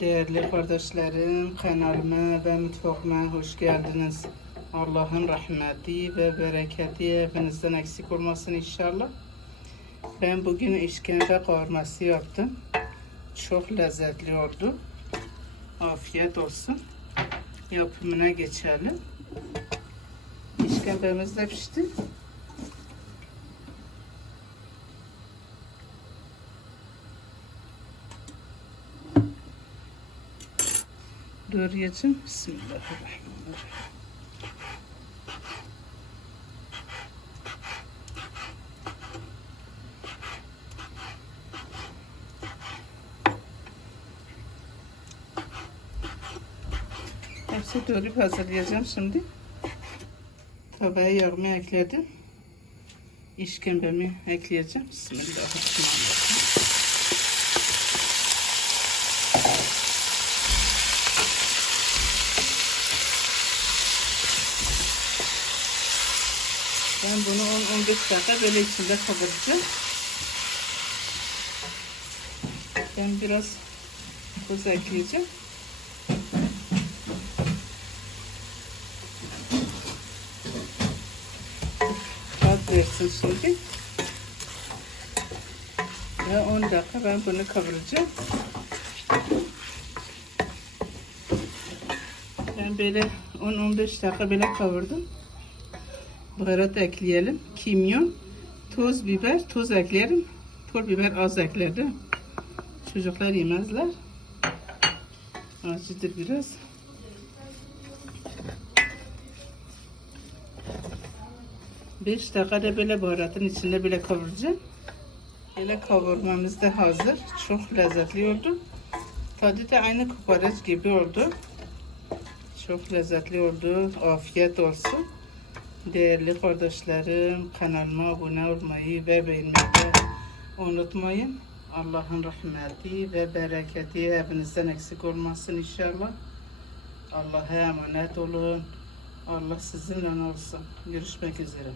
Değerli kardeşlerim, kanalıma ve mutfağıma hoş geldiniz. Allah'ın rahmeti ve bereketi hepinizden eksik olmasın inşallah. Ben bugün işkembe kavurması yaptım. Çok lezzetli oldu. Afiyet olsun. Yapımına geçelim. İşkembemiz de pişti. Doğrayacağım. Bismillahirrahmanirrahim. Hepsi doğrayıp hazırlayacağım şimdi. Tavaya yağımı ekledim. İşkembemi ekleyeceğim. Bismillahirrahmanirrahim. Ben bunu 10-15 dakika böyle içinde kavuracağım. Ben biraz tuz ekleyeceğim. Tat versin şimdi. Ve 10 dakika ben bunu kavuracağım. Ben böyle 10-15 dakika böyle kavurdum. Baharat ekleyelim. Kimyon, toz biber, toz ekleyelim. Pul biber az ekledim. Çocuklar yemezler. Acıdır biraz. Beş dakikada böyle baharatın içinde böyle kavuracağım. Böyle kavurmamız da hazır. Çok lezzetli oldu. Tadı da aynı kokoreç gibi oldu. Çok lezzetli oldu. Afiyet olsun. Değerli kardeşlerim kanalıma abone olmayı ve beğenmeyi unutmayın. Allah'ın rahmeti ve bereketi hepinizden eksik olmasın inşallah. Allah'a emanet olun. Allah sizinle olsun. Görüşmek üzere.